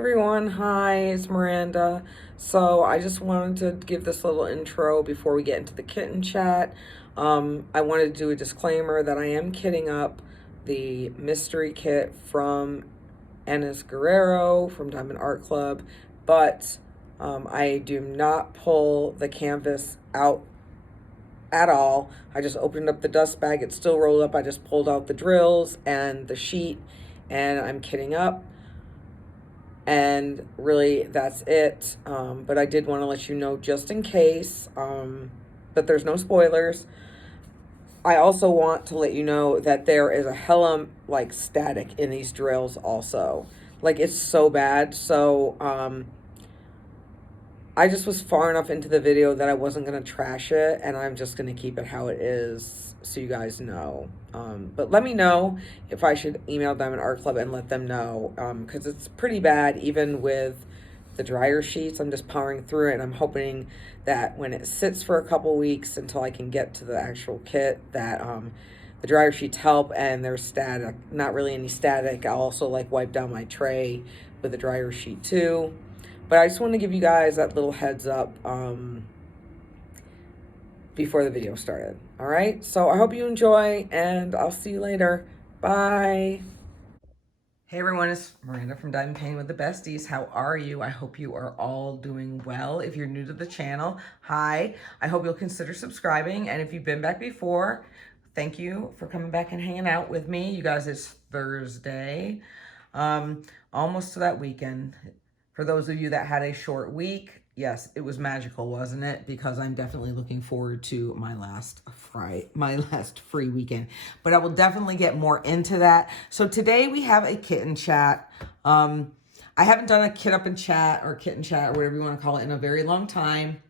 everyone, hi, it's Miranda. So I just wanted to give this little intro before we get into the kitten chat. I wanted to do a disclaimer that I am kitting up the mystery kit from Enys Guerrero from Diamond Art Club, but I do not pull the canvas out at all. I just opened up the dust bag, it's still rolled up. I just pulled out the drills and the sheet and I'm kitting up. And really, that's it. But I did want to let you know just in case, but there's no spoilers. I also want to let you know that there is a hella like static in these drills also. Like it's so bad. So I just was far enough into the video that I wasn't going to trash it, and I'm just going to keep it how it is so you guys know. But let me know if I should email Diamond Art Club and let them know, because it's pretty bad even with the dryer sheets. I'm just powering through it, and I'm hoping that when it sits for a couple weeks until I can get to the actual kit, that the dryer sheets help and there's static, not really any static. I'll also like wipe down my tray with a dryer sheet too. But I just want to give you guys that little heads up before the video started. All right, so I hope you enjoy, and I'll see you later. Bye. Hey everyone, it's Miranda from Diamond Painting with the Besties. How are you? I hope you are all doing well. If you're new to the channel, hi. I hope you'll consider subscribing. And if you've been back before, thank you for coming back and hanging out with me. You guys, it's Thursday, almost to that weekend. For those of you that had a short week, yes, it was magical, wasn't it? Because I'm definitely looking forward to my last free weekend. But I will definitely get more into that. So today we have a kitten chat. I haven't done a kit up and chat or kitten chat or whatever you want to call it in a very long time.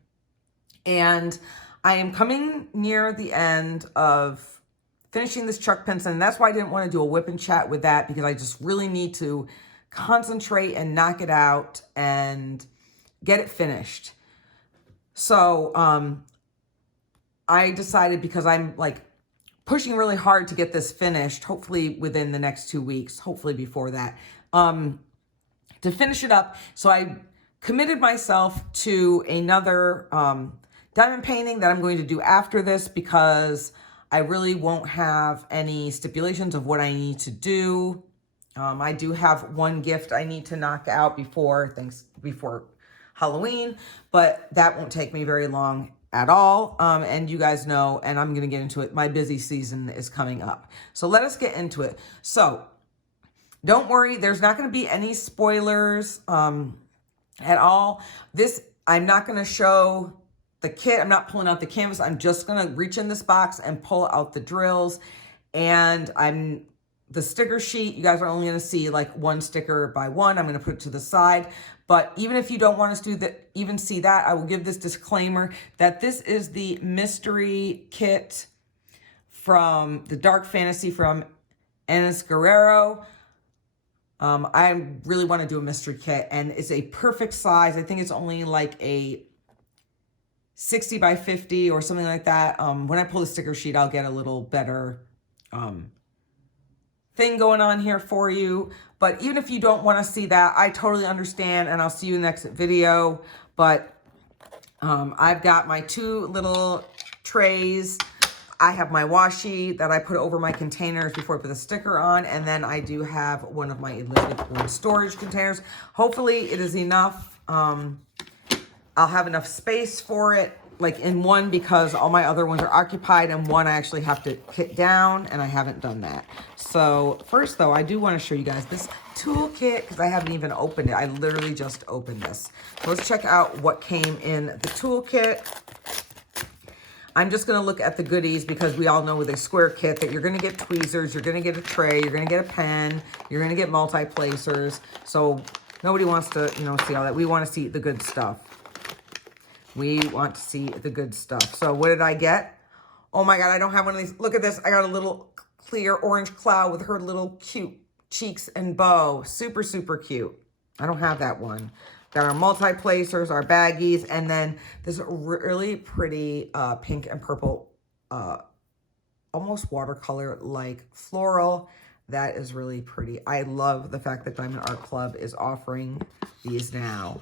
And I am coming near the end of finishing this Chuck pencil. And that's why I didn't want to do a whip and chat with that, because I just really need to concentrate and knock it out and get it finished. So I decided, because I'm like pushing really hard to get this finished, hopefully within the next 2 weeks, hopefully before that, to finish it up. So I committed myself to another diamond painting that I'm going to do after this, because I really won't have any stipulations of what I need to do. I do have one gift I need to knock out before Halloween, but that won't take me very long at all. And you guys know, and I'm going to get into it, my busy season is coming up. So let us get into it. So don't worry, there's not going to be any spoilers at all. I'm not going to show the kit. I'm not pulling out the canvas. I'm just going to reach in this box and pull out the drills. And the sticker sheet, you guys are only going to see like one sticker by one. I'm going to put it to the side. But even if you don't want us to even see that, I will give this disclaimer that this is the mystery kit from the Dark Fantasy from Enys Guerrero. I really want to do a mystery kit, and it's a perfect size. I think it's only like a 60 by 50 or something like that. When I pull the sticker sheet, I'll get a little better thing going on here for you. But even if you don't want to see that, I totally understand, and I'll see you in the next video. But I've got my two little trays. I have my washi that I put over my containers before I put the sticker on, and then I do have one of my liquid storage containers. Hopefully it is enough. I'll have enough space for it, like in one, because all my other ones are occupied, and one I actually have to kit down, and I haven't done that. So first though, I do want to show you guys this toolkit, because I haven't even opened it. I literally just opened this. So let's check out what came in the toolkit. I'm just going to look at the goodies, because we all know with a square kit that you're going to get tweezers, you're going to get a tray, you're going to get a pen, you're going to get multi-placers. So nobody wants to, see all that. We want to see the good stuff. We want to see the good stuff. So what did I get? Oh my God, I don't have one of these. Look at this. I got a little clear orange cloud with her little cute cheeks and bow. Super, super cute. I don't have that one. Got our multi-placers, our baggies, and then this really pretty pink and purple, almost watercolor like floral That is really pretty. I love the fact that Diamond Art Club is offering these now.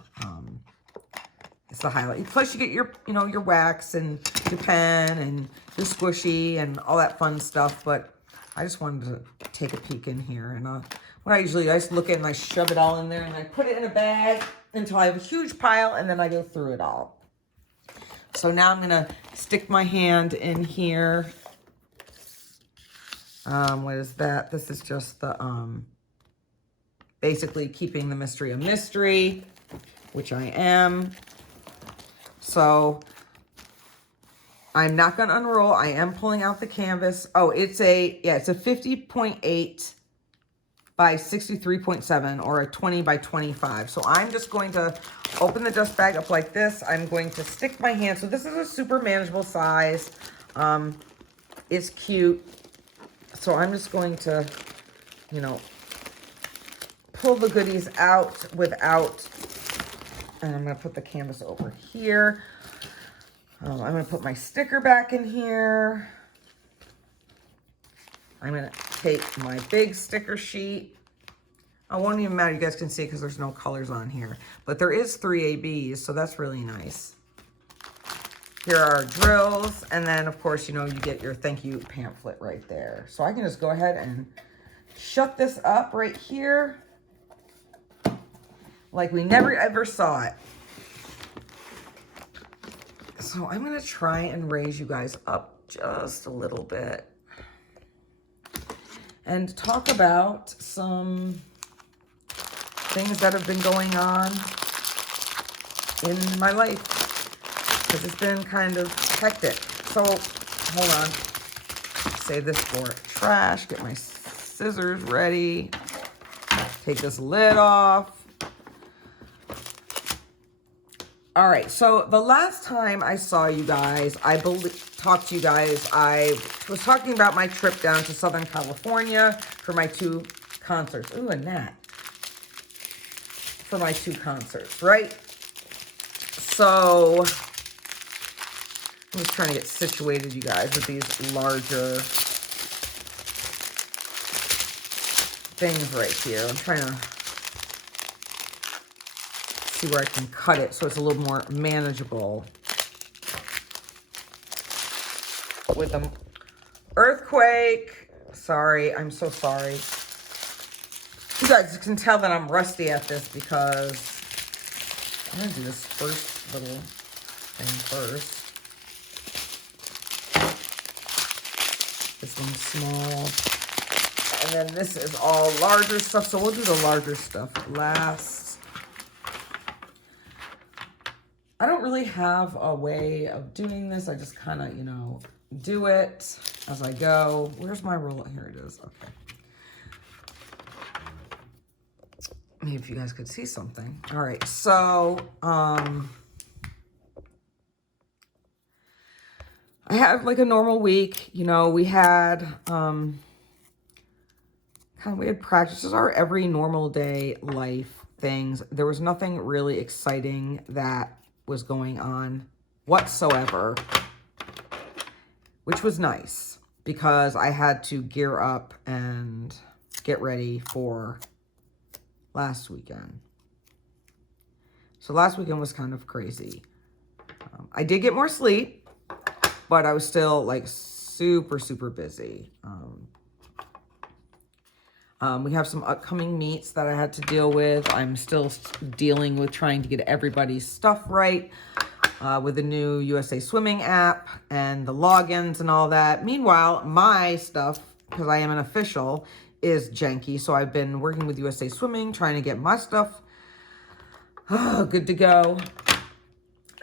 It's the highlight. Plus you get your, your wax and your pen and your squishy and all that fun stuff. But I just wanted to take a peek in here. And what I usually do, I just look at it and I shove it all in there and I put it in a bag until I have a huge pile, and then I go through it all. So now I'm going to stick my hand in here. What is that? This is just the, basically keeping the mystery a mystery, which I am. So I'm not going to unroll. I am pulling out the canvas. Oh, it's a 50.8 by 63.7, or a 20 by 25. So I'm just going to open the dust bag up like this. I'm going to stick my hand. So this is a super manageable size. It's cute. So I'm just going to, pull the goodies out without, and I'm going to put the canvas over here. I'm going to put my sticker back in here. I'm going to take my big sticker sheet. It won't even matter. You guys can see because there's no colors on here. But there is 3 ABs, so that's really nice. Here are our drills. And then, of course, you get your thank you pamphlet right there. So I can just go ahead and shut this up right here like we never ever saw it. So I'm going to try and raise you guys up just a little bit and talk about some things that have been going on in my life, because it's been kind of hectic. So hold on, save this for trash, get my scissors ready, take this lid off. All right, so the last time I saw you guys, talked to you guys, I was talking about my trip down to Southern California for my 2 concerts. Ooh, a gnat. For my 2 concerts, right? So I'm just trying to get situated, you guys, with these larger things right here. I'm trying to see where I can cut it so it's a little more manageable. With the earthquake, sorry, I'm so sorry. You guys can tell that I'm rusty at this because I'm gonna do this first little thing first. This one's small. And then this is all larger stuff, so we'll do the larger stuff last. I don't really have a way of doing this. I just kind of, do it as I go. Where's my ruler? Here it is. Okay. Maybe if you guys could see something. All right. So, I had like a normal week. We had, we had practices, our every normal day life things. There was nothing really exciting that was going on whatsoever, which was nice because I had to gear up and get ready for last weekend. So last weekend was kind of crazy. I did get more sleep, but I was still like super, super busy. We have some upcoming meets that I had to deal with. I'm still dealing with trying to get everybody's stuff right with the new USA Swimming app and the logins and all that. Meanwhile, my stuff, because I am an official, is janky. So I've been working with USA Swimming, trying to get my stuff good to go.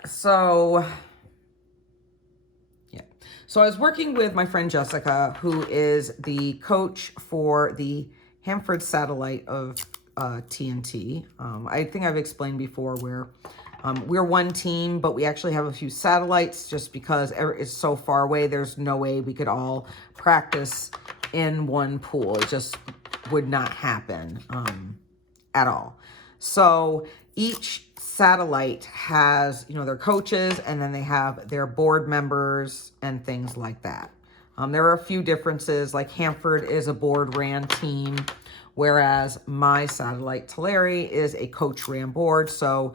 So, yeah. So I was working with my friend Jessica, who is the coach for the Hanford satellite of TNT. I think I've explained before where we're one team, but we actually have a few satellites just because it's so far away. There's no way we could all practice in one pool. It just would not happen at all. So each satellite has, their coaches, and then they have their board members and things like that. There are a few differences, like Hanford is a board ran team, whereas my satellite Tulare is a coach ran board. So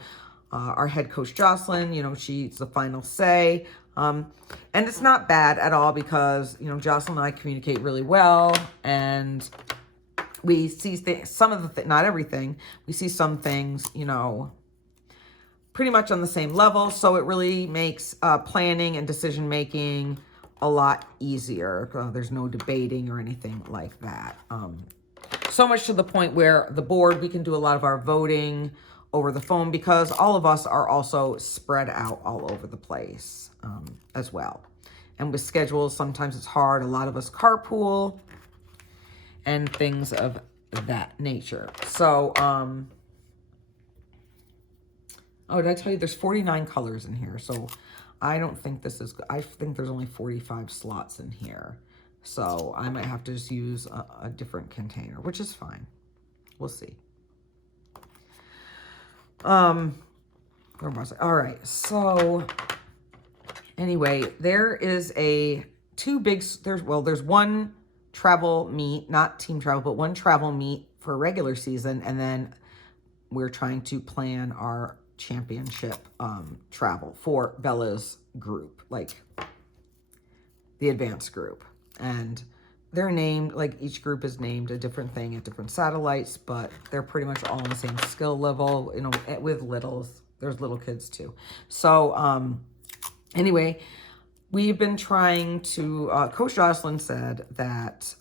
our head coach Jocelyn, you know, she's the final say. And it's not bad at all because, you know, Jocelyn and I communicate really well, and we see some of the not everything. We see some things, you know, pretty much on the same level. So it really makes planning and decision making a lot easier. There's no debating or anything like that. So much to the point where the board, we can do a lot of our voting over the phone because all of us are also spread out all over the place as well. And with schedules, sometimes it's hard. A lot of us carpool and things of that nature. So, oh, did I tell you there's 49 colors in here? So I don't think this is, I think there's only 45 slots in here. So I might have to just use a different container, which is fine. We'll see. Where was I? All right. So anyway, there is there's one travel meet, not team travel, but one travel meet for regular season. And then we're trying to plan our championship travel for Bella's group, like the advanced group. And they're named, like each group is named a different thing at different satellites, but they're pretty much all on the same skill level, you know, with littles. There's little kids too. So anyway, we've been trying to, Coach Jocelyn said that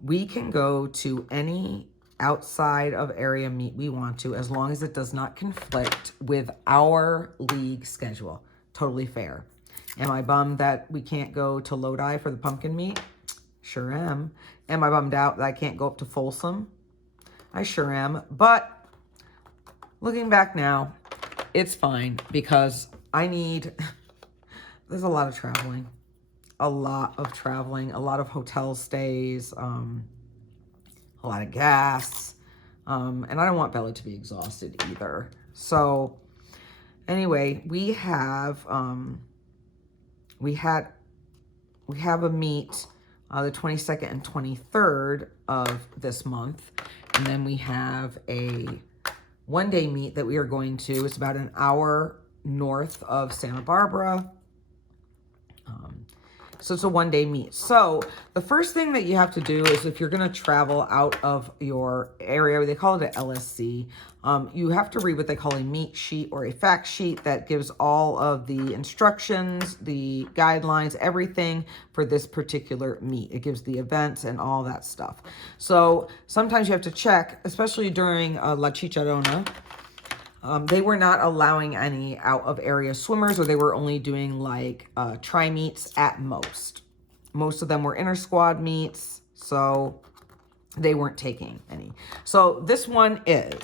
we can go to any outside of area meet we want to, as long as it does not conflict with our league schedule. Totally fair. Am I bummed that we can't go to Lodi for the pumpkin meet? Sure am. Am I bummed out that I can't go up to Folsom? I sure am. But looking back now, it's fine because there's a lot of traveling. A lot of hotel stays, a lot of gas. And I don't want Bella to be exhausted either. So anyway, we have a meet the 22nd and 23rd of this month. And then we have a one-day meet that we are going to. It's about an hour north of Santa Barbara. So it's a one-day meet. So the first thing that you have to do is, if you're going to travel out of your area, they call it an LSC, you have to read what they call a meet sheet or a fact sheet that gives all of the instructions, the guidelines, everything for this particular meet. It gives the events and all that stuff. So sometimes you have to check, especially during La Chicharrona. They were not allowing any out of area swimmers, or they were only doing like tri meets at most. Most of them were inter squad meets, so they weren't taking any. So this one is.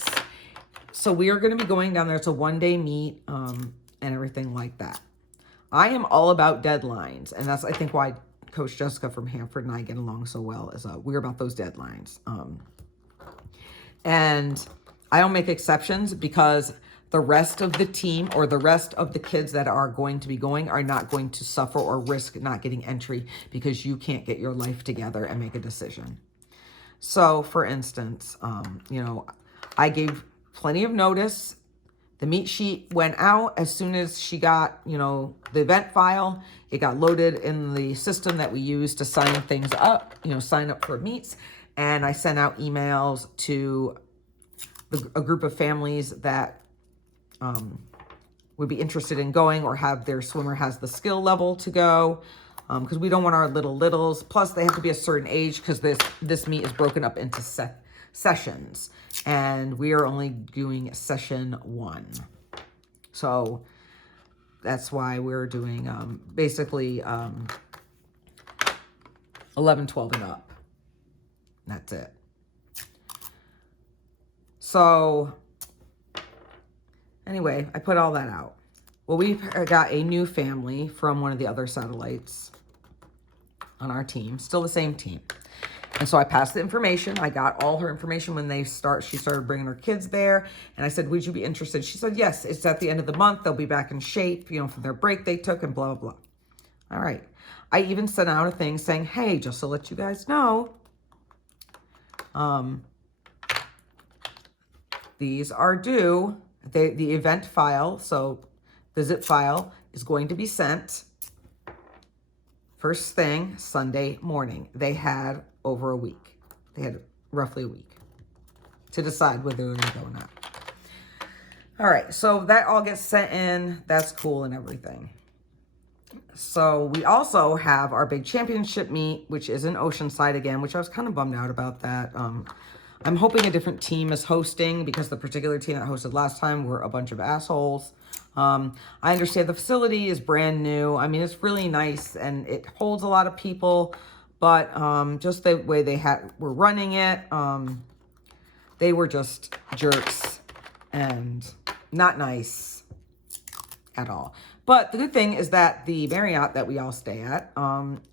So we are going to be going down there. It's a one-day meet and everything like that. I am all about deadlines, and that's, I think, why Coach Jessica from Hanford and I get along so well, is we're about those deadlines. And I don't make exceptions because the rest of the team or the rest of the kids that are going to be going are not going to suffer or risk not getting entry because you can't get your life together and make a decision. So for instance, you know, I gave plenty of notice. The meet sheet went out as soon as she got, you know, the event file. It got loaded in the system that we use to sign things up, you know, sign up for meets. And I sent out emails to a group of families that would be interested in going or have their swimmer has the skill level to go, because we don't want our littles. Plus, they have to be a certain age because this meet is broken up into sessions, and we are only doing session 1. So that's why we're doing basically 11, 12, and up. That's it. So anyway, I put all that out. Well, we got a new family from one of the other satellites on our team, still the same team. And so I passed the information. I got all her information when she started bringing her kids there. And I said, would you be interested? She said, yes, it's at the end of the month. They'll be back in shape, you know, from their break they took and blah, blah, blah. All right. I even sent out a thing saying, hey, just to let you guys know, these are due. The event file, so the zip file is going to be sent first thing Sunday morning. They had over a week. They had roughly a week to decide whether they're going to go or not. All right, so that all gets sent in. That's cool and everything. So we also have our big championship meet, which is in Oceanside again, which I was kind of bummed out about that. I'm hoping a different team is hosting because the particular team that hosted last time were a bunch of assholes. I understand the facility is brand new. I mean, it's really nice and it holds a lot of people, but just the way they were running it, they were just jerks and not nice at all. But the good thing is that the Marriott that we all stay at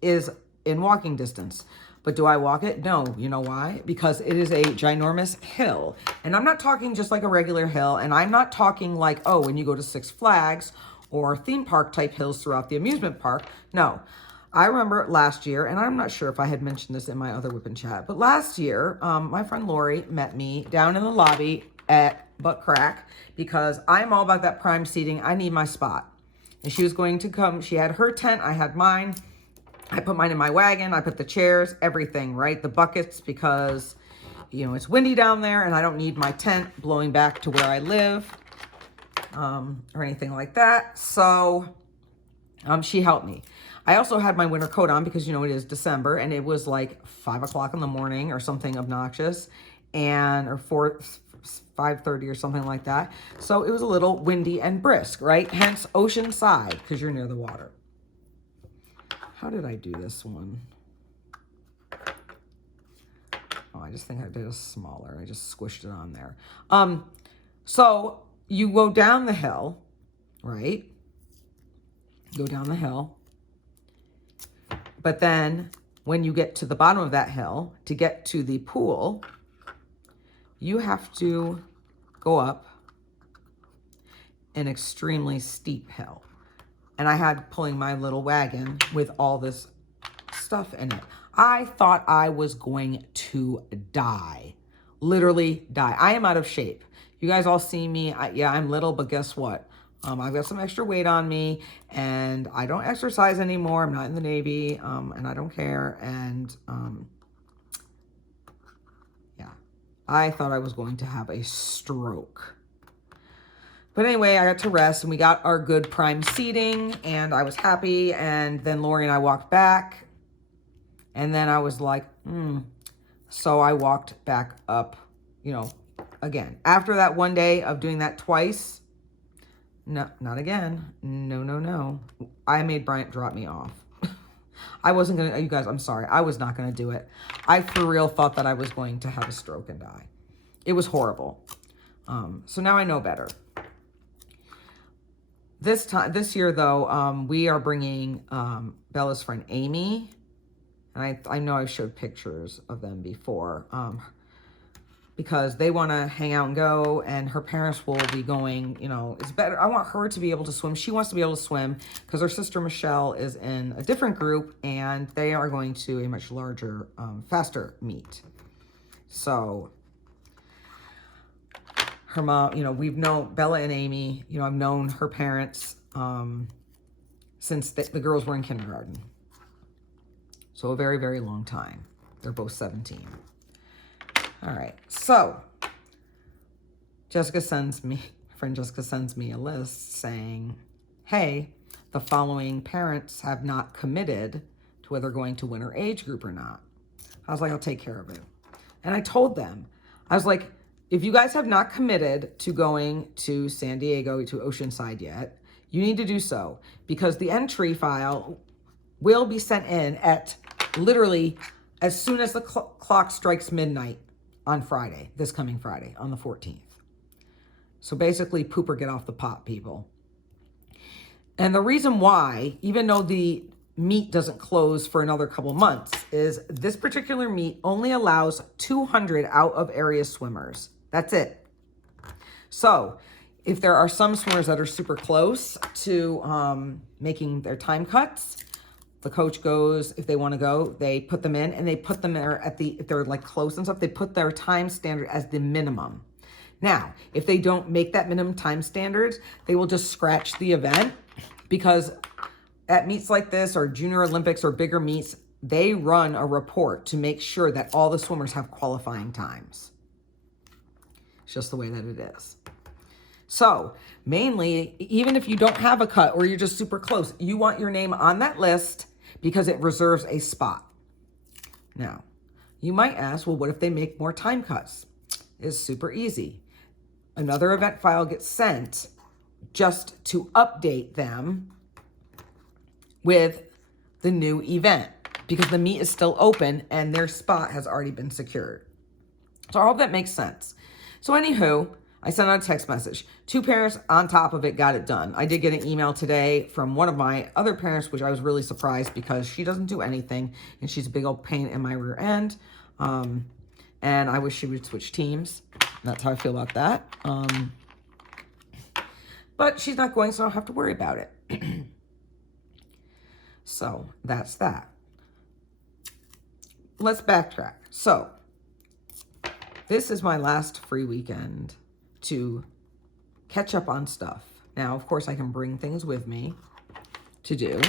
is in walking distance. But do I walk it? No. You know why? Because it is a ginormous hill. And I'm not talking just like a regular hill. And I'm not talking like, oh, when you go to Six Flags or theme park type hills throughout the amusement park. No. I remember last year, and I'm not sure if I had mentioned this in my other Whip and Chat, but last year, my friend Lori met me down in the lobby at Butt Crack because I'm all about that prime seating. I need my spot. And she was going to come. She had her tent. I had mine. I put mine in my wagon. I put the chairs, everything, right? The buckets because, you know, it's windy down there and I don't need my tent blowing back to where I live or anything like that. So she helped me. I also had my winter coat on because, you know, it is December and it was like 5 o'clock in the morning or something obnoxious or 5:30 or something like that. So it was a little windy and brisk, right? Hence Oceanside because you're near the water. How did I do this one? Oh, I just think I did a smaller. I just squished it on there. So you go down the hill, right? Go down the hill. But then when you get to the bottom of that hill, to get to the pool, you have to go up an extremely steep hill. And I had pulling my little wagon with all this stuff in it. I thought I was going to die. Literally die. I am out of shape. You guys all see me. Yeah, I'm little, but guess what? I've got some extra weight on me and I don't exercise anymore. I'm not in the Navy and I don't care. And yeah, I thought I was going to have a stroke. But anyway, I got to rest and we got our good prime seating and I was happy. And then Lori and I walked back and then I was like, So I walked back up, you know, again. After that one day of doing that twice, no, not again. No. I made Bryant drop me off. I wasn't going to, you guys, I'm sorry. I was not going to do it. I for real thought that I was going to have a stroke and die. It was horrible. So now I know better. This year, though, we are bringing Bella's friend Amy, and I know I showed pictures of them before, because they want to hang out and go, and her parents will be going. You know, it's better. I want her to be able to swim. She wants to be able to swim because her sister Michelle is in a different group, and they are going to a much larger, faster meet. So her mom, you know, we've known Bella and Amy, you know, I've known her parents since the girls were in kindergarten. So a very, very long time. They're both 17. All right. So friend Jessica sends me a list saying, hey, the following parents have not committed to whether going to winter age group or not. I was like, I'll take care of it. And I told them, I was like, if you guys have not committed to going to San Diego, to Oceanside yet, you need to do so because the entry file will be sent in at literally as soon as the clock strikes midnight on Friday, this coming Friday, on the 14th. So basically, poop or get off the pot, people. And the reason why, even though the meet doesn't close for another couple months, is this particular meet only allows 200 out of area swimmers. That's it. So if there are some swimmers that are super close to making their time cuts, the coach goes, if they want to go, they put them in, and they put them there if they're like close and stuff, they put their time standard as the minimum. Now, if they don't make that minimum time standard, they will just scratch the event, because at meets like this or Junior Olympics or bigger meets, they run a report to make sure that all the swimmers have qualifying times. It's just the way that it is. So mainly, even if you don't have a cut or you're just super close, you want your name on that list because it reserves a spot. Now, you might ask, well, what if they make more time cuts? It's super easy. Another event file gets sent just to update them with the new event, because the meet is still open and their spot has already been secured. So I hope that makes sense. So anywho, I sent out a text message. 2 parents on top of it got it done. I did get an email today from one of my other parents, which I was really surprised, because she doesn't do anything and she's a big old pain in my rear end. And I wish she would switch teams. That's how I feel about that. But she's not going, so I don't have to worry about it. So that's that. Let's backtrack. So this is my last free weekend to catch up on stuff. Now, of course, I can bring things with me to do.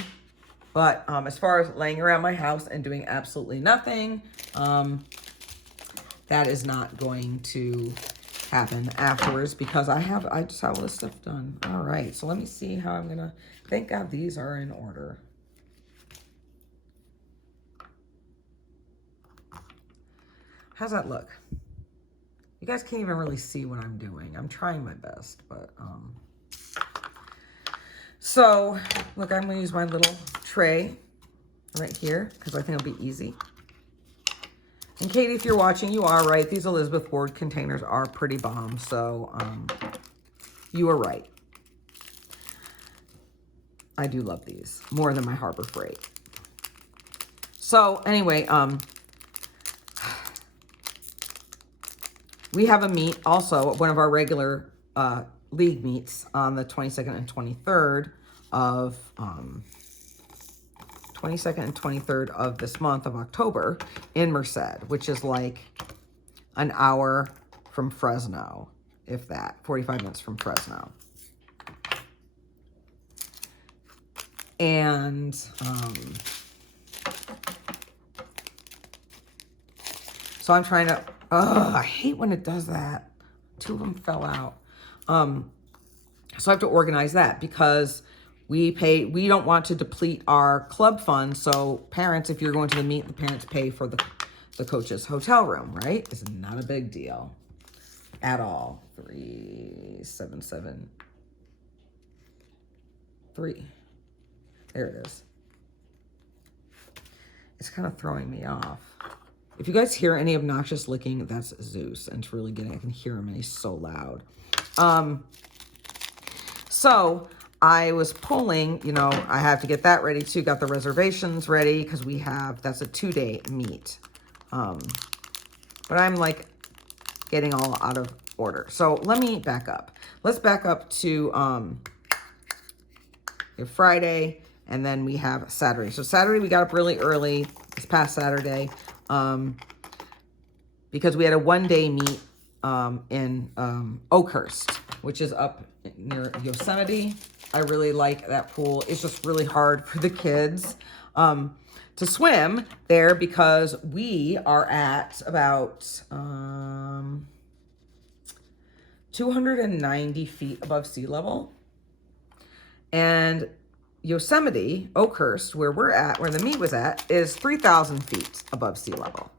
But as far as laying around my house and doing absolutely nothing, that is not going to happen afterwards, because I just have all this stuff done. All right, so let me see how I'm gonna, thank God these are in order. How's that look? You guys can't even really see what I'm doing. I'm trying my best, but so look, I'm gonna use my little tray right here because I think it'll be easy. And Katie, if you're watching, you are right. These Elizabeth Ward containers are pretty bomb, so you are right. I do love these more than my Harbor Freight. So anyway, we have a meet also, one of our regular league meets on the 22nd and 23rd of 22nd and 23rd of this month of October in Merced, which is like an hour from Fresno, if that, 45 minutes from Fresno. And so I'm trying to, I hate when it does that. 2 of them fell out. So I have to organize that, because we don't want to deplete our club fund. So parents, if you're going to the meet, the parents pay for the coach's hotel room, right? It's not a big deal at all. 3773. There it is. It's kind of throwing me off. If you guys hear any obnoxious licking, that's Zeus, and it's really getting, I can hear him and he's so loud. So I was pulling, you know, I have to get that ready too. Got the reservations ready because that's a 2-day meet. But I'm like getting all out of order. So let me back up. Let's back up to Friday, and then we have Saturday. So Saturday we got up really early this past Saturday because we had a 1-day meet in Oakhurst, which is up near Yosemite. I really like that pool. It's just really hard for the kids to swim there because we are at about 290 feet above sea level. And Yosemite, Oakhurst, where we're at, where the meet was at, is 3,000 feet above sea level.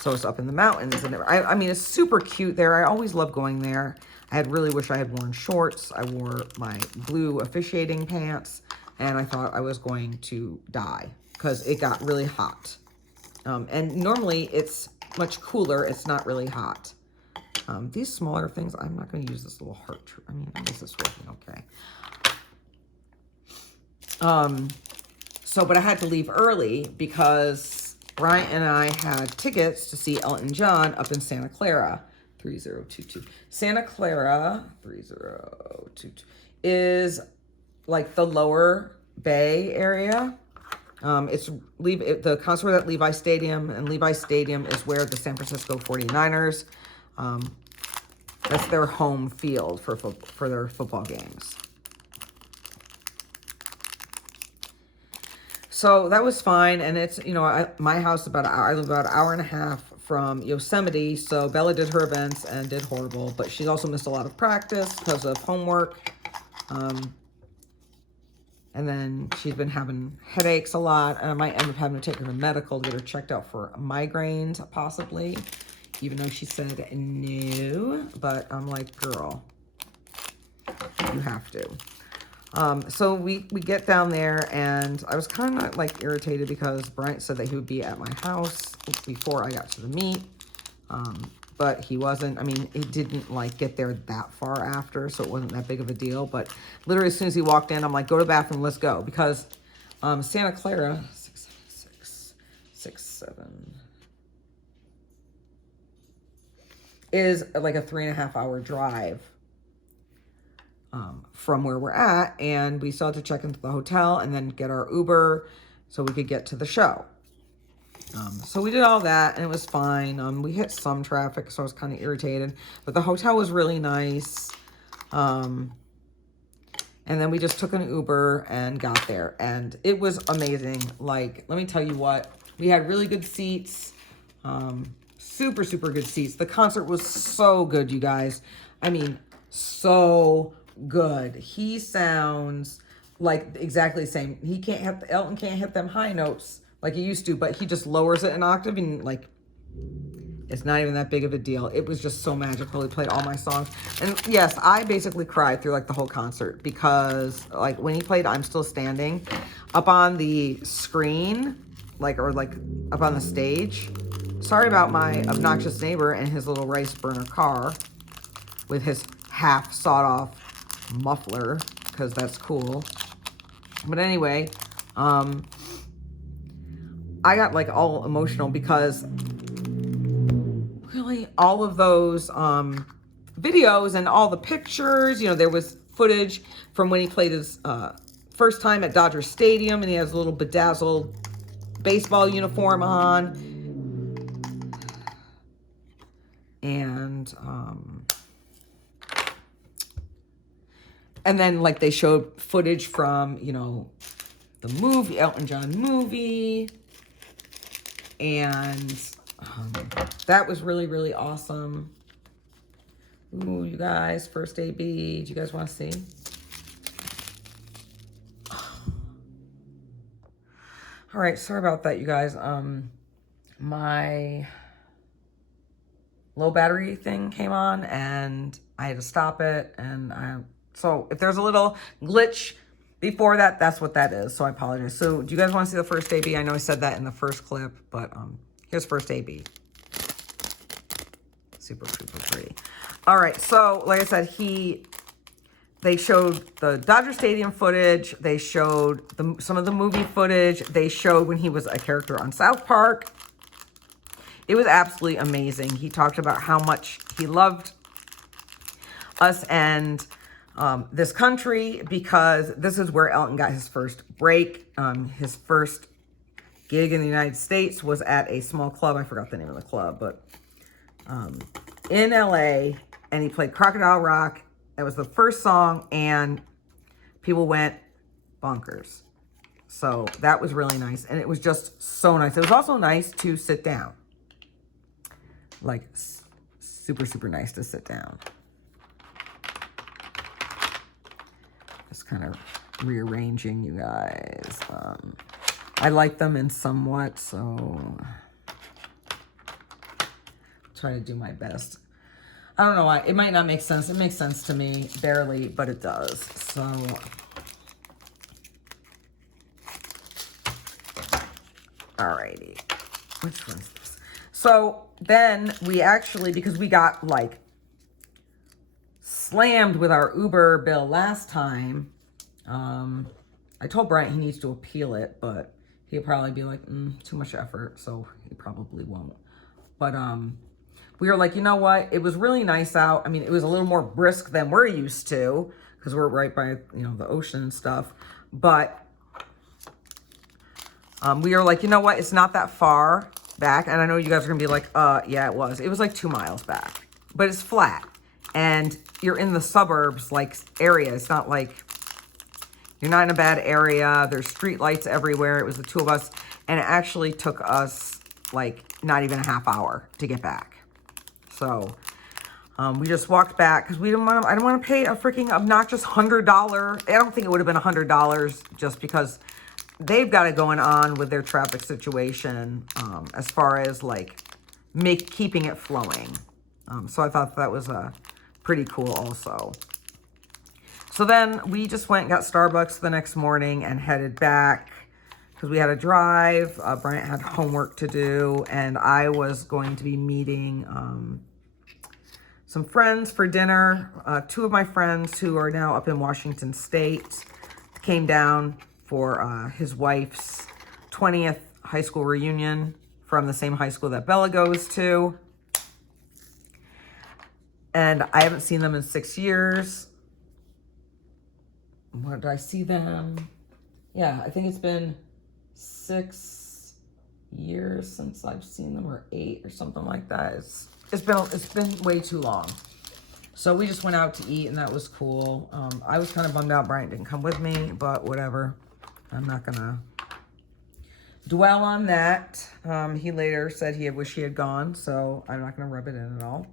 So it's up in the mountains. And I mean, it's super cute there. I always love going there. I really wish I had worn shorts. I wore my blue officiating pants, and I thought I was going to die because it got really hot. And normally it's much cooler. It's not really hot. These smaller things, I'm not going to use this little heart. I mean, I guess it's working okay. But I had to leave early because Brian and I had tickets to see Elton John up in Santa Clara. 3022. Santa Clara 3022 is like the lower bay area. The concert was at Levi Stadium, and Levi Stadium is where the San Francisco 49ers, that's their home field for their football games. So that was fine, and it's, you know, my house is about an hour. I live about an hour and a half from Yosemite, so Bella did her events and did horrible, but she also missed a lot of practice because of homework. And then she's been having headaches a lot, and I might end up having to take her to medical to get her checked out for migraines, possibly, even though she said no. But I'm like, girl, you have to. So we get down there, and I was kind of like irritated because Bryant said that he would be at my house before I got to the meet. But he wasn't. I mean, he didn't like get there that far after, so it wasn't that big of a deal. But literally as soon as he walked in, I'm like, go to the bathroom, let's go. Because Santa Clara, 677, is like a 3.5-hour drive from where we're at. And we still had to check into the hotel and then get our Uber so we could get to the show. So we did all that, and it was fine. We hit some traffic, so I was kind of irritated. But the hotel was really nice. And then we just took an Uber and got there. And it was amazing. Like, let me tell you what. We had really good seats. Super, super good seats. The concert was so good, you guys. I mean, so good. He sounds like exactly the same. Elton can't hit them high notes like he used to, but he just lowers it an octave, and like, it's not even that big of a deal. It was just so magical. He played all my songs. And yes, I basically cried through like the whole concert because like when he played I'm Still Standing, up on the screen, like up on the stage. Sorry about my obnoxious neighbor and his little rice burner car with his half sawed off muffler, because that's cool. But anyway, I got like all emotional because really all of those videos and all the pictures, you know, there was footage from when he played his first time at Dodger Stadium, and he has a little bedazzled baseball uniform on. And then like they showed footage from, you know, the movie, Elton John movie. And that was really, really awesome. Ooh, you guys, first AB. Do you guys want to see? All right, sorry about that, you guys. My low battery thing came on, and I had to stop it. And so if there's a little glitch before that, that's what that is. So I apologize. So do you guys want to see the first AB? I know I said that in the first clip, but here's first AB. Super, super pretty. All right. So like I said, they showed the Dodger Stadium footage. They showed some of the movie footage. They showed when he was a character on South Park. It was absolutely amazing. He talked about how much he loved us and this country, because this is where Elton got his first break. His first gig in the United States was at a small club. I forgot the name of the club, but in LA, and he played Crocodile Rock. That was the first song, and people went bonkers. So that was really nice, and it was just so nice. It was also nice to sit down. Like, super, super nice to sit down. Just kind of rearranging, you guys. I like them in somewhat, so try to do my best. I don't know why. It might not make sense. It makes sense to me, barely, but it does. So, alrighty. Which one's this? So then we actually, because we got like slammed with our Uber bill last time, I told Bryant he needs to appeal it, but he'll probably be like, too much effort, so he probably won't. But we were like, you know what? It was really nice out. I mean, it was a little more brisk than we're used to because we're right by, you know, the ocean and stuff. But We were like, you know what? It's not that far back. And I know you guys are going to be like, yeah, it was. It was like 2 miles back. But it's flat. And you're in the suburbs, like, area. It's not like, you're not in a bad area. There's street lights everywhere. It was the two of us. And it actually took us, like, not even a half hour to get back. So, we just walked back because I didn't want to pay a freaking obnoxious $100. I don't think it would have been $100 just because they've got it going on with their traffic situation, as far as like keeping it flowing. So I thought that was pretty cool also. So then we just went and got Starbucks the next morning and headed back because we had a drive. Bryant had homework to do, and I was going to be meeting some friends for dinner. 2 of my friends who are now up in Washington State came down for his wife's 20th high school reunion from the same high school that Bella goes to. And I haven't seen them in 6 years. When did I see them? Yeah, I think it's been 6 years since I've seen them, or 8 or something like that. It's been way too long. So we just went out to eat, and that was cool. I was kind of bummed out Bryant didn't come with me, but whatever. I'm not gonna dwell on that. He later said he wished he had gone, so I'm not gonna rub it in at all.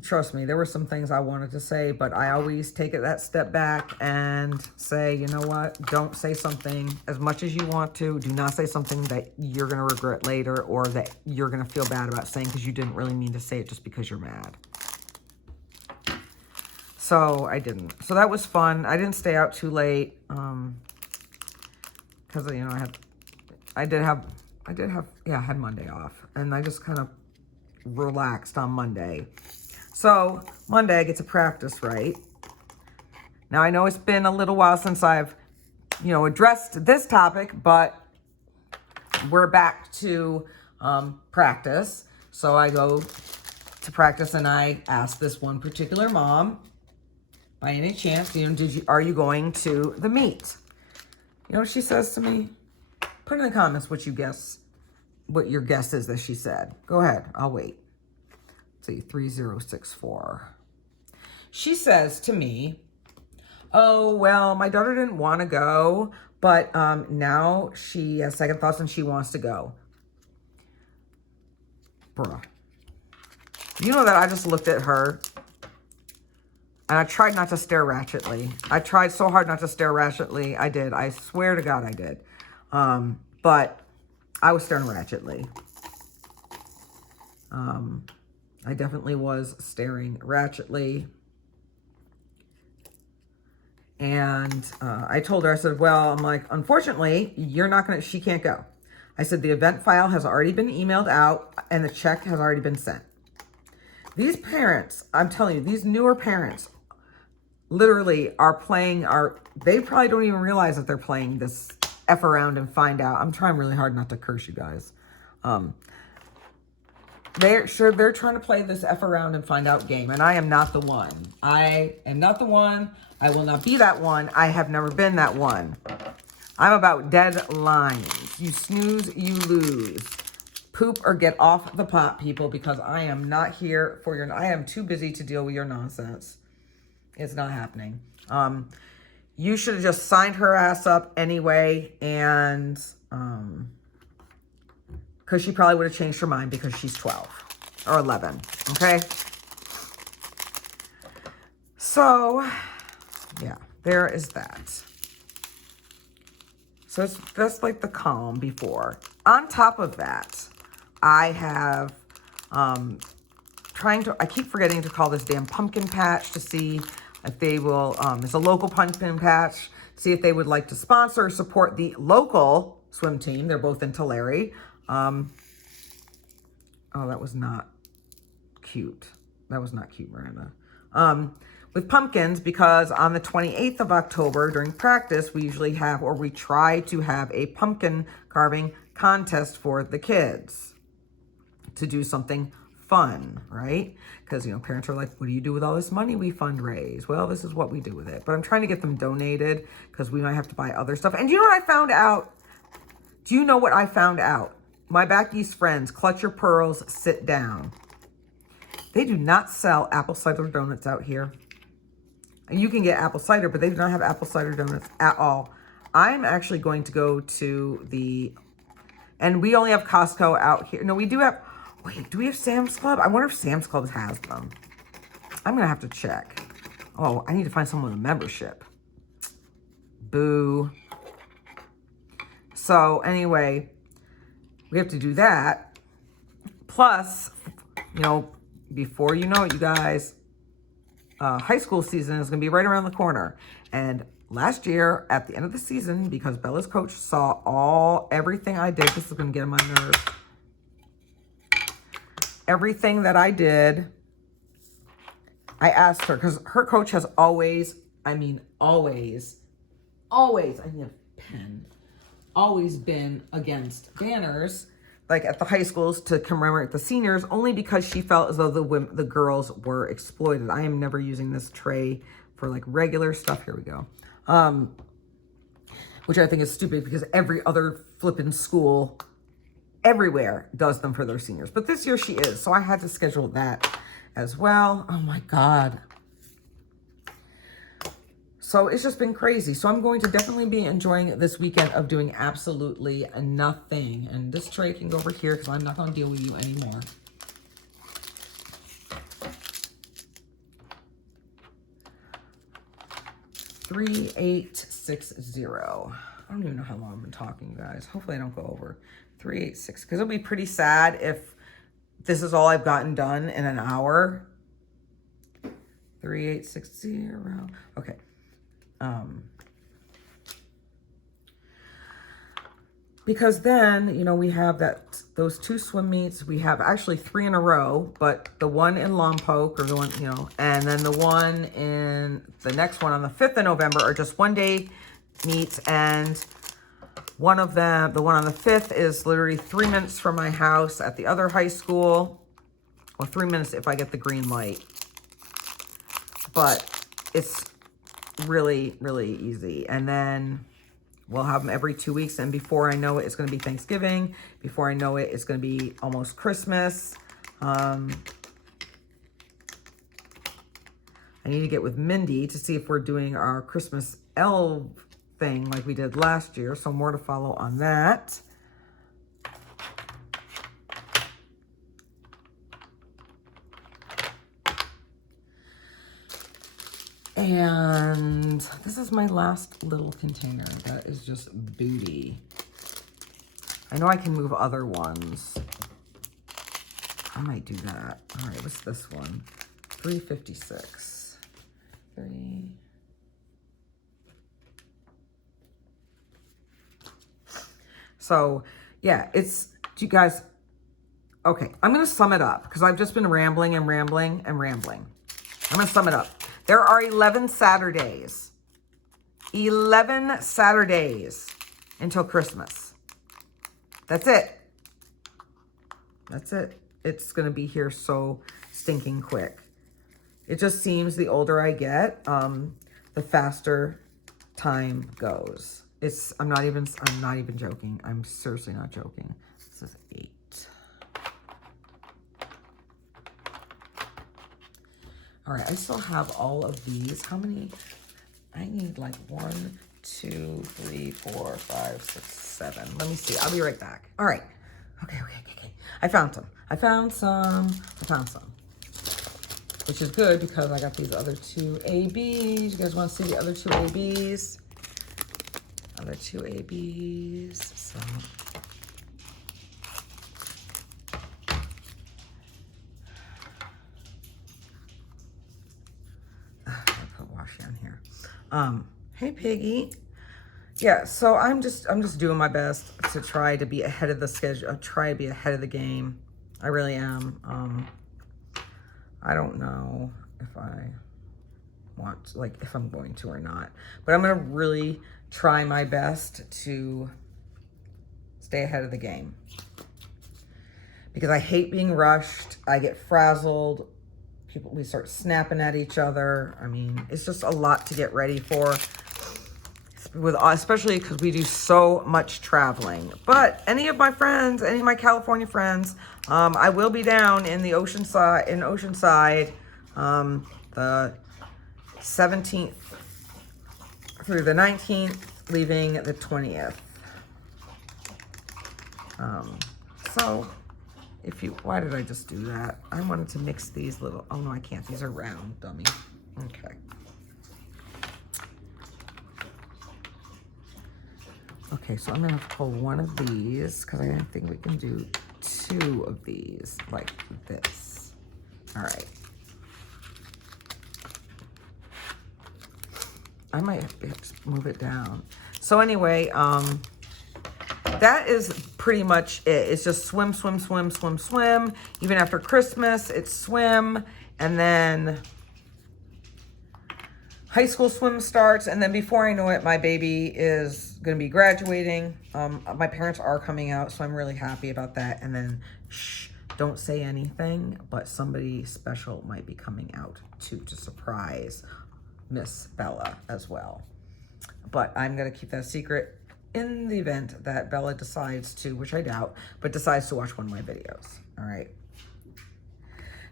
Trust me, there were some things I wanted to say, but I always take it that step back and say, you know what? Don't say something as much as you want to. Do not say something that you're going to regret later or that you're going to feel bad about saying because you didn't really mean to say it just because you're mad. So I didn't. So that was fun. I didn't stay out too late because, you know, I had Monday off, and I just kind of relaxed on Monday. So Monday I get to practice, right? Now I know it's been a little while since I've, addressed this topic, but we're back to practice. So I go to practice and I ask this one particular mom, by any chance, are you going to the meet? You know what she says to me? Put in the comments what your guess is that she said. Go ahead, I'll wait. See, 3064. She says to me, oh, well, my daughter didn't want to go, but now she has second thoughts and she wants to go. Bruh. You know that I just looked at her and I tried not to stare ratchetly. I tried so hard not to stare ratchetly. I did. I swear to God I did. But I was staring ratchetly. I definitely was staring ratchetly. And I told her, I said, well, I'm like, unfortunately, she can't go. I said, the event file has already been emailed out and the check has already been sent. These parents, I'm telling you, these newer parents literally are they probably don't even realize that they're playing this F around and find out. I'm trying really hard not to curse you guys. They're trying to play this F around and find out game, and I am not the one. I am not the one. I will not be that one. I have never been that one. I'm about deadlines. You snooze, you lose. Poop or get off the pot, people, because I am not here for I am too busy to deal with your nonsense. It's not happening. You should have just signed her ass up anyway, and because she probably would have changed her mind because she's 12 or 11, okay? So, yeah, there is that. So that's like the calm before. On top of that, I have I keep forgetting to call this damn pumpkin patch to see if they will, it's a local pumpkin patch, see if they would like to sponsor or support the local swim team. They're both in Tulare. Oh, that was not cute. That was not cute, Miranda. With pumpkins, because on the 28th of October during practice, we usually have, or we try to have, a pumpkin carving contest for the kids to do something fun, right? Because, you know, parents are like, what do you do with all this money we fundraise? Well, this is what we do with it. But I'm trying to get them donated because we might have to buy other stuff. And do you know what I found out? Do you know what I found out? My back east friends, clutch your pearls, sit down. They do not sell apple cider donuts out here. And you can get apple cider, but they do not have apple cider donuts at all. I'm actually going to go to the, and we only have Costco out here. No, we do have, wait, do we have Sam's Club? I wonder if Sam's Club has them. I'm going to have to check. Oh, I need to find someone with a membership. Boo. So anyway, we have to do that. Plus, you know, before you know it, you guys, high school season is going to be right around the corner. And last year, at the end of the season, because Bella's coach saw everything I did, this is going to get on my nerves. Everything that I did, I asked her, because her coach has always, I need a pen, always been against banners, like at the high schools to commemorate the seniors, only because she felt as though the girls were exploited. I am never using this tray for like regular stuff. Here we go. Which I think is stupid because every other flippin' school everywhere does them for their seniors. But this year she is. So I had to schedule that as well. Oh my God. So it's just been crazy. So I'm going to definitely be enjoying this weekend of doing absolutely nothing. And this tray can go over here because I'm not going to deal with you anymore. $3,860. I don't even know how long I've been talking, guys. Hopefully I don't go over 386 because it'll be pretty sad if this is all I've gotten done in an hour. 3860. Okay. Because then, you know, we have those 2 swim meets. We have actually 3 in a row, but the one in Lompoc, or the one, you know, and then the one in the next one on the 5th of November are just 1-day meets. And one of them, the one on the 5th, is literally 3 minutes from my house at the other high school. Well, 3 minutes if I get the green light. But it's really, really easy. And then we'll have them every 2 weeks. And before I know it, it's going to be Thanksgiving. Before I know it, it's going to be almost Christmas. I need to get with Mindy to see if we're doing our Christmas elf thing like we did last year. So more to follow on that. And this is my last little container. That is just booty. I know I can move other ones. I might do that. All right, what's this one? 356. 3. So, yeah, it's, you guys, okay, I'm going to sum it up because I've just been rambling and rambling and rambling. I'm going to sum it up. There are 11 Saturdays. 11 Saturdays until Christmas. That's it. That's it. It's going to be here so stinking quick. It just seems the older I get, the faster time goes. I'm not even joking. I'm seriously not joking. This is 8. All right, I still have all of these. How many? I need like 1, 2, 3, 4, 5, 6, 7. Let me see. I'll be right back. All right. Okay. I found some. Which is good because I got these other 2 ABs. You guys want to see the other 2 ABs? Other 2 ABs. So. On here. Hey Piggy. Yeah, so I'm just doing my best to try to be ahead of the schedule, try to be ahead of the game. I really am. I don't know if I want, like, if I'm going to or not, but I'm gonna really try my best to stay ahead of the game. because I hate being rushed. I get frazzled. We start snapping at each other. I mean, it's just a lot to get ready for, especially because we do so much traveling. But any of my California friends, I will be down in Oceanside, the 17th through the 19th, leaving the 20th. So why did I just do that? I wanted to mix these little, oh no, I can't. These are round, dummy. Okay. Okay, so I'm gonna have to pull one of these because I think we can do 2 of these like this. All right. I might have to move it down. So anyway, that is pretty much it. It's just swim, swim, swim, swim, swim. Even after Christmas, it's swim. And then high school swim starts. And then before I know it, my baby is going to be graduating. My parents are coming out, so I'm really happy about that. And then, shh, don't say anything, but somebody special might be coming out too, to surprise Miss Bella as well. But I'm going to keep that secret in the event that Bella decides to, which I doubt, but decides to watch one of my videos. All right.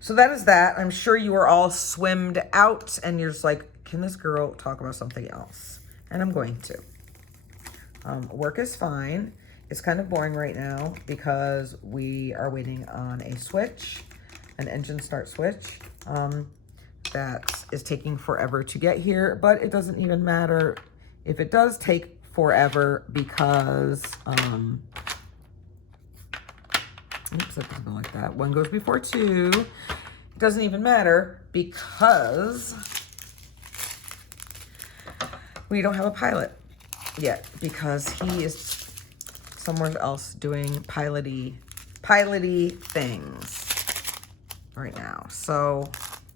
So that is that. I'm sure you are all swimmed out and you're just like, can this girl talk about something else? And I'm going to. Work is fine. It's kind of boring right now because we are waiting on a switch, an engine start switch. That is taking forever to get here, but it doesn't even matter if it does take forever because, oops, that doesn't go like that. 1 goes before 2. It doesn't even matter because we don't have a pilot yet because he is somewhere else doing piloty things right now. So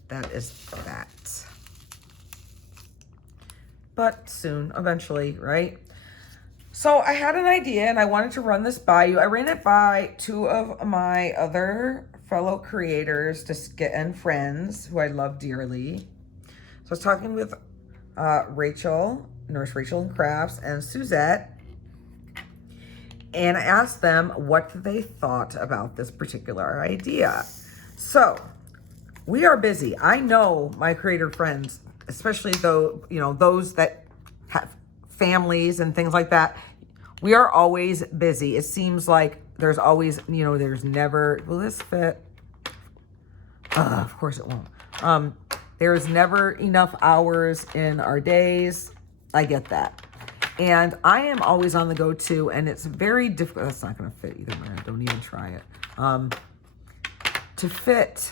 that is that. But soon, eventually, right? So I had an idea and I wanted to run this by you. I ran it by 2 of my other fellow creators and friends who I love dearly. So I was talking with Rachel, Nurse Rachel and Crafts, and Suzette. And I asked them what they thought about this particular idea. So we are busy. I know my creator friends, especially though, those that have families and things like that. We are always busy. It seems like there's always, there's never, will this fit? Of course it won't. There's never enough hours in our days. I get that. And I am always on the go too, and it's very difficult. That's not going to fit either, man. Don't even try it. To fit,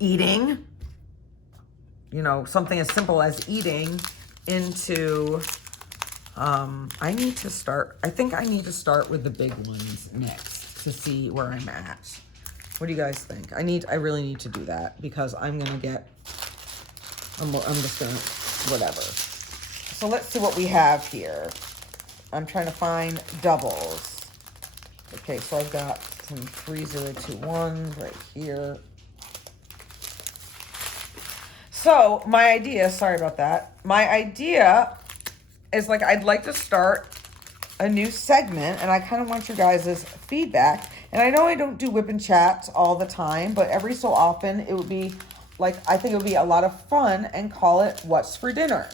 eating, something as simple as eating into, I think I need to start with the big ones next to see where I'm at. What do you guys think? I really need to do that because I'm just gonna, whatever. So let's see what we have here. I'm trying to find doubles. Okay, so I've got some 3021s right here. So my idea, sorry about that. My idea is I'd like to start a new segment and I kind of want your guys' feedback. And I know I don't do whip and chats all the time, but every so often it would be I think it would be a lot of fun and call it What's for Dinner.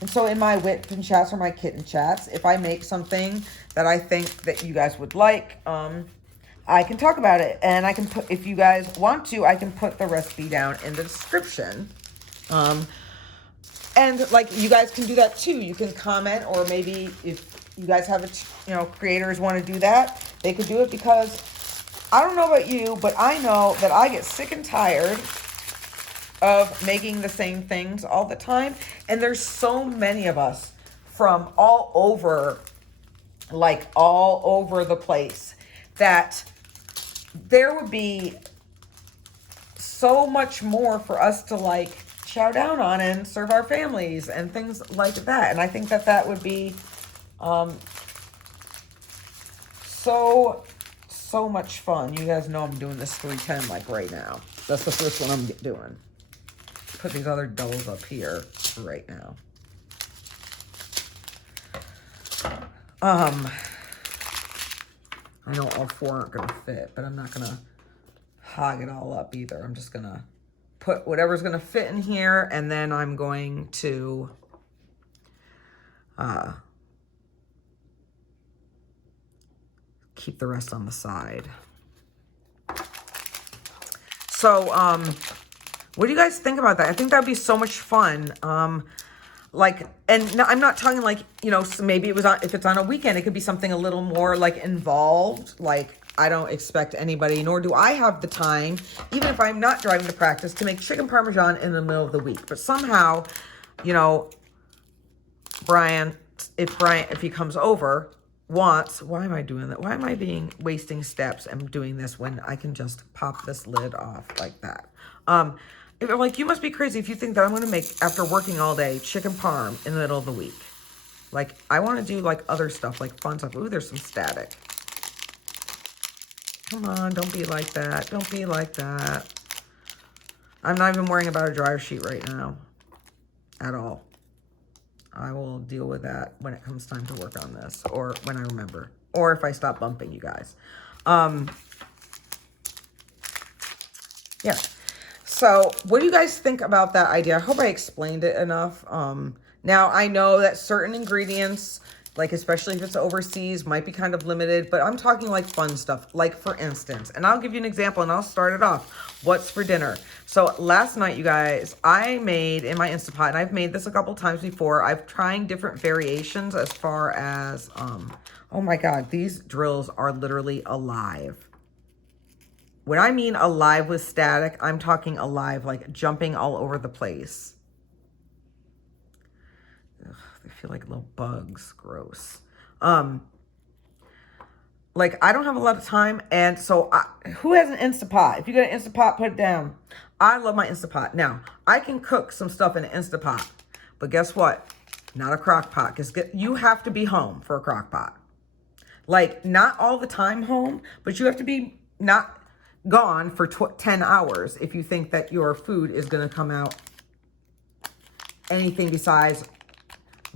And so in my whip and chats or my kitten chats, if I make something that I think that you guys would like, I can talk about it. And I can put, if you guys want to, I can put the recipe down in the description. And you guys can do that too. You can comment, or maybe if you guys have creators want to do that, they could do it, because I don't know about you, but I know that I get sick and tired of making the same things all the time. And there's so many of us from all over the place that there would be so much more for us to chow down on and serve our families and things like that. And I think that that would be so much fun. You guys know I'm doing this 310 like right now. That's the first one I'm doing. Put these other doubles up here right now. I know all 4 aren't gonna fit, but I'm not gonna hog it all up either. I'm just gonna put whatever's gonna fit in here, and then I'm going to keep the rest on the side. So, what do you guys think about that? I think that'd be so much fun. Like, and no, I'm not talking like, you know, so maybe it was on, if it's on a weekend, it could be something a little more like involved. Like, I don't expect anybody, nor do I have the time, even if I'm not driving to practice, to make chicken parmesan in the middle of the week. But somehow, you know, Brian, if he comes over, wants, why am I doing that? Why am I wasting steps and doing this when I can just pop this lid off like that? Like, you must be crazy if you think that I'm going to make, after working all day, chicken parm in the middle of the week. Like, I want to do, like, other stuff, like fun stuff. Ooh, there's some static. Come on, don't be like that. Don't be like that. I'm not even worrying about a dryer sheet right now. At all. I will deal with that when it comes time to work on this. Or when I remember. Or if I stop bumping you guys. Yeah. So, what do you guys think about that idea? I hope I explained it enough. Now, I know that certain ingredients, like especially if it's overseas, might be kind of limited, but I'm talking like fun stuff. Like, for instance, and I'll give you an example and I'll start it off. What's for dinner? So, last night, you guys, I made in my Instapot, and I've made this a couple times before. I've tried different variations as far as, oh my God, these drills are literally alive. When I mean alive with static, I'm talking alive, like jumping all over the place. Ugh, they feel like little bugs. Gross. Like, I don't have a lot of time, and so who has an Instapot? If you got an Instapot, put it down. I love my Instapot. Now, I can cook some stuff in an Instapot, but guess what? Not a crock pot, because you have to be home for a crock pot. Like, not all the time home, but you have to be not gone for 10 hours if you think that your food is going to come out anything besides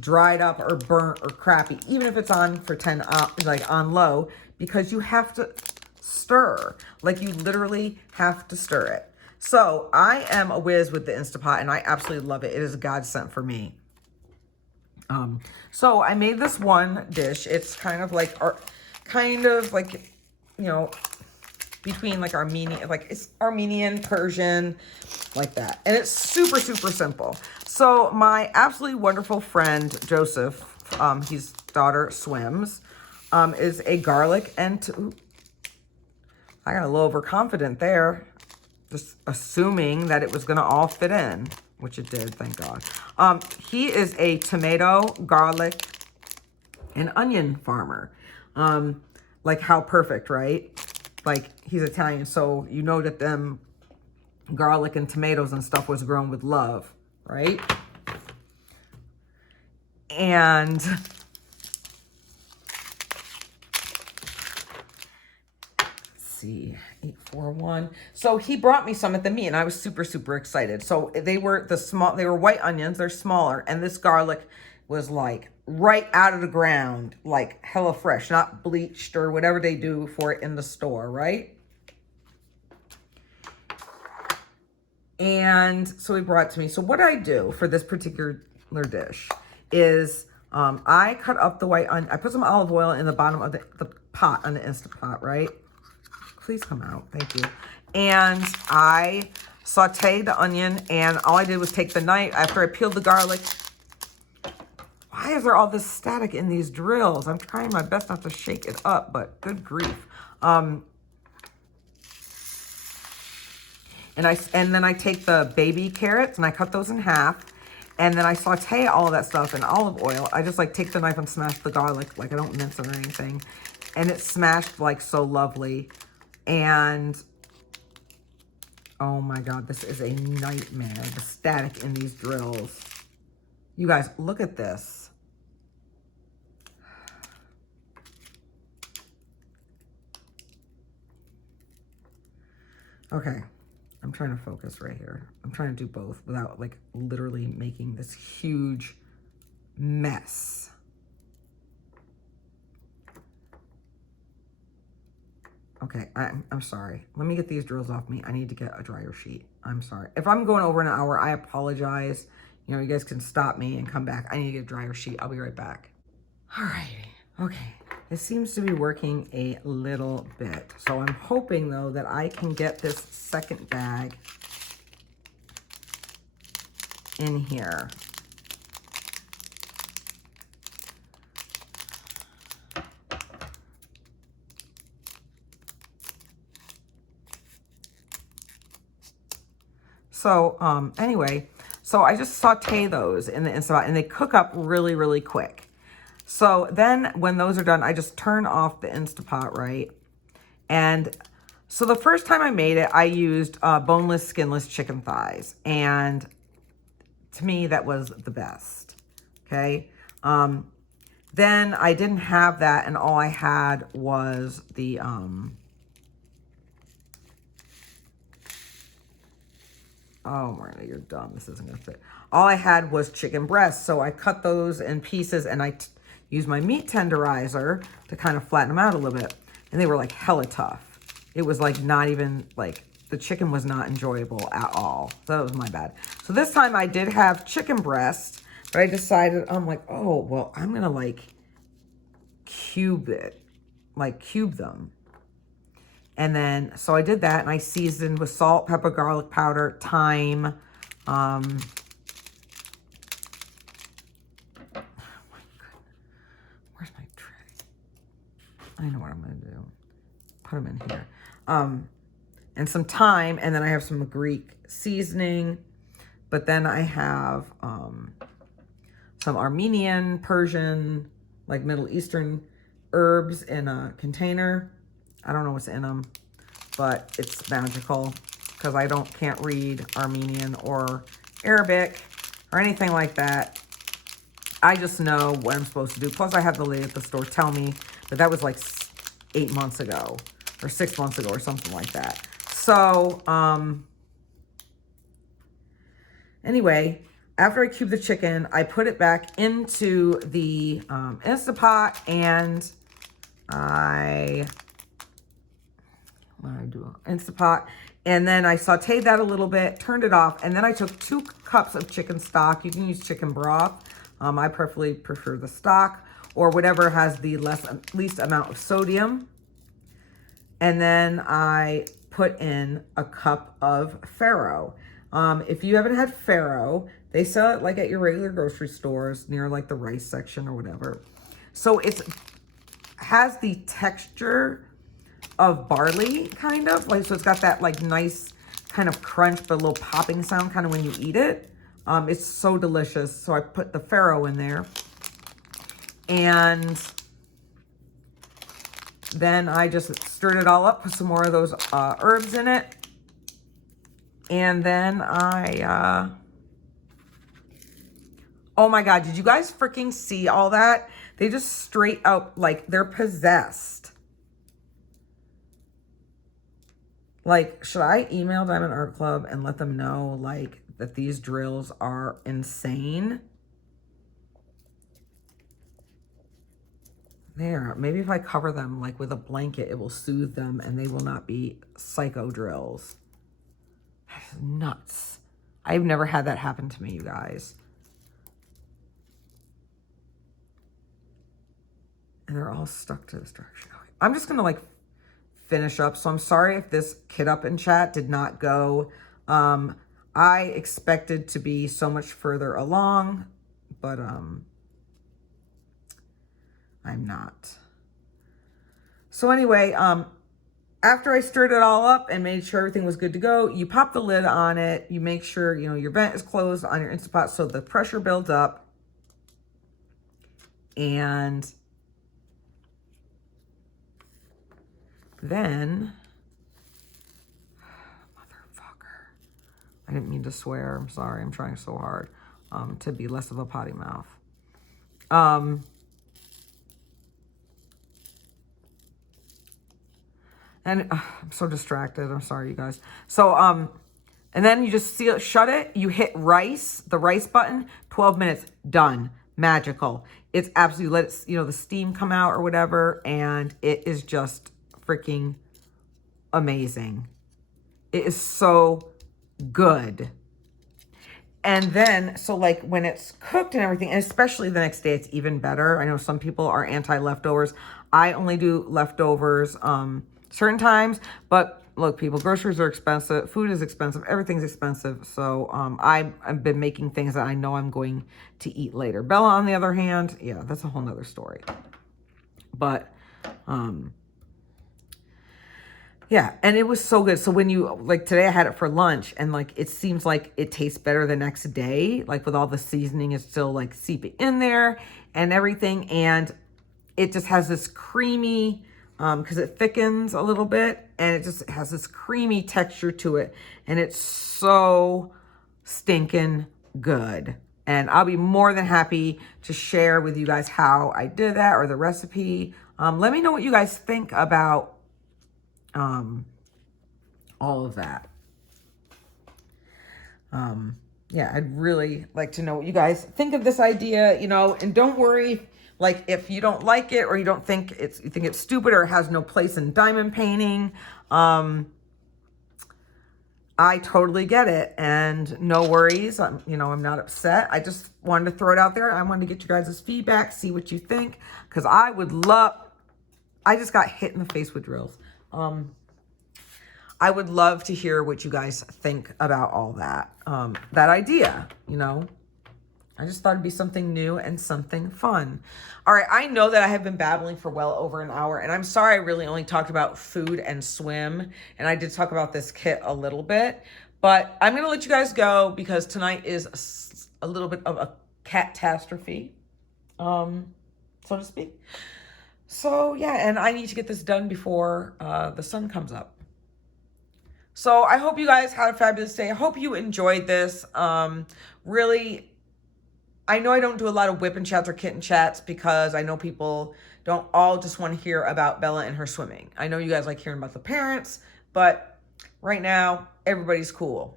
dried up or burnt or crappy, even if it's on for 10 hours, like on low, because you have to stir. Like, you literally have to stir it. So I am a whiz with the Instapot, and I absolutely love it. It is a godsend for me. So I made this one dish. It's kind of like, you know, between like Armenian, like it's Armenian, Persian, like that. And it's super, super simple. So my absolutely wonderful friend, Joseph, his daughter swims, is a garlic and, I got a little overconfident there, just assuming that it was going to all fit in, which it did, thank God. He is a tomato, garlic, and onion farmer. Like, how perfect, right? Like, he's Italian, so you know that them garlic and tomatoes and stuff was grown with love, right? And let's see, 841. So he brought me some at the meet, and I was super, super excited. So they were white onions, they're smaller, and this garlic was like right out of the ground, like hella fresh, not bleached or whatever they do for it in the store, right? And so he brought it to me. So what I do for this particular dish is I cut up the white onion. I put some olive oil in the bottom of the pot on the Instapot, right? Please come out. Thank you. And I sauteed the onion, and all I did was take the knife after I peeled the garlic. Why is there all this static in these drills? I'm trying my best not to shake it up, but good grief. And then I take the baby carrots and I cut those in half, and then I saute all of that stuff in olive oil. I just like take the knife and smash the garlic, like I don't mince it or anything, and it's smashed like so lovely. And Oh my God, this is a nightmare. The static in these drills. You guys, look at this. Okay, I'm trying to focus right here. I'm trying to do both without like literally making this huge mess. Okay, I'm sorry. Let me get these drills off me. I need to get a dryer sheet. I'm sorry. If I'm going over an hour, I apologize. You know, you guys can stop me and come back. I need to get a dryer sheet. I'll be right back. All right. Okay. It seems to be working a little bit. So I'm hoping, though, that I can get this second bag in here. So anyway, so I just saute those in the Instant Pot, and they cook up really, really quick. So then when those are done, I just turn off the Instant Pot, right? And so the first time I made it, I used boneless, skinless chicken thighs. And to me, that was the best, okay? Then I didn't have that, and all I had was the, oh, Marina, you're dumb. This isn't going to fit. All I had was chicken breasts. So I cut those in pieces, and I used my meat tenderizer to kind of flatten them out a little bit. And they were like hella tough. It was like not even like, the chicken was not enjoyable at all. So that was my bad. So this time I did have chicken breast, but I decided, I'm like, oh, well, I'm going to like cube them. And then, so I did that, and I seasoned with salt, pepper, garlic powder, thyme. Oh my God. Where's my tray? I know what I'm going to do. Put them in here. And some thyme, and then I have some Greek seasoning. But then I have some Armenian, Persian, like Middle Eastern herbs in a container. I don't know what's in them, but it's magical because I can't read Armenian or Arabic or anything like that. I just know what I'm supposed to do. Plus, I had the lady at the store tell me, but that was like 8 months ago or 6 months ago or something like that. So, anyway, after I cube the chicken, I put it back into the Instant Pot, and what did I do? Instant Pot. And then I sauteed that a little bit, turned it off, and then I took 2 cups of chicken stock. You can use chicken broth. I prefer the stock or whatever has the least amount of sodium. And then I put in a cup of farro. If you haven't had farro, they sell it like at your regular grocery stores near like the rice section or whatever. So it has the texture of barley, kind of like, so it's got that like nice kind of crunch but a little popping sound kind of when you eat it. It's so delicious. So I put the farro in there, and then I just stirred it all up, put some more of those herbs in it, and then oh my God, did you guys freaking see all that? They just straight up, like, they're possessed. Like, should I email Diamond Art Club and let them know, like, that these drills are insane? There, maybe if I cover them, like, with a blanket, it will soothe them and they will not be psycho drills. That's nuts. I've never had that happen to me, you guys. And they're all stuck to this direction. I'm just going to, like, finish up. So I'm sorry if this kit up in chat did not go. I expected to be so much further along, but I'm not. So anyway, after I stirred it all up and made sure everything was good to go, you pop the lid on it. You make sure, you know, your vent is closed on your Instant Pot so the pressure builds up. And then, motherfucker. I didn't mean to swear. I'm sorry. I'm trying so hard to be less of a potty mouth. And I'm so distracted. I'm sorry, you guys. So, and then you just seal it, shut it. You hit rice, the rice button, 12 minutes, done. Magical. It's absolutely, let it, the steam come out or whatever. And it is just freaking amazing. It is so good. And then, so like when it's cooked and everything, and especially the next day, it's even better. I know some people are anti-leftovers. I only do leftovers certain times, but look, people, groceries are expensive. Food is expensive. Everything's expensive. So I've been making things that I know I'm going to eat later. Bella, on the other hand, yeah, that's a whole nother story. But yeah, and it was so good. So when you, like today I had it for lunch and like, it seems like it tastes better the next day. Like with all the seasoning is still like seeping in there and everything. And it just has this creamy, because it thickens a little bit and it just has this creamy texture to it. And it's so stinking good. And I'll be more than happy to share with you guys how I did that or the recipe. Let me know what you guys think about all of that. Yeah, I'd really like to know what you guys think of this idea, and don't worry, like if you don't like it or you don't think you think it's stupid or it has no place in diamond painting. I totally get it and no worries. I'm not upset. I just wanted to throw it out there. I wanted to get you guys' feedback, see what you think, because I just got hit in the face with drills. I would love to hear what you guys think about all that, that idea, I just thought it'd be something new and something fun. All right, I know that I have been babbling for well over an hour, and I'm sorry I really only talked about food and swim, and I did talk about this kit a little bit, but I'm going to let you guys go because tonight is a little bit of a catastrophe, so to speak. So, yeah, and I need to get this done before the sun comes up. So I hope you guys had a fabulous day. I hope you enjoyed this. Really, I know I don't do a lot of whip and chats or kitten chats because I know people don't all just want to hear about Bella and her swimming. I know you guys like hearing about the parents, but right now, everybody's cool.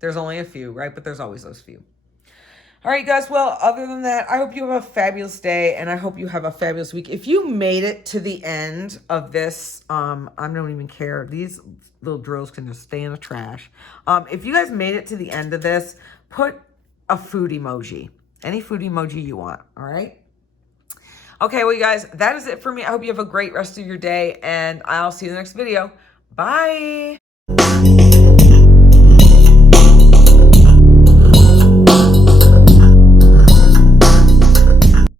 There's only a few, right? But there's always those few. All right, guys. Well, other than that, I hope you have a fabulous day and I hope you have a fabulous week. If you made it to the end of this, I don't even care. These little drills can just stay in the trash. If you guys made it to the end of this, put a food emoji. Any food emoji you want, all right? Okay, well, you guys, that is it for me. I hope you have a great rest of your day and I'll see you in the next video. Bye.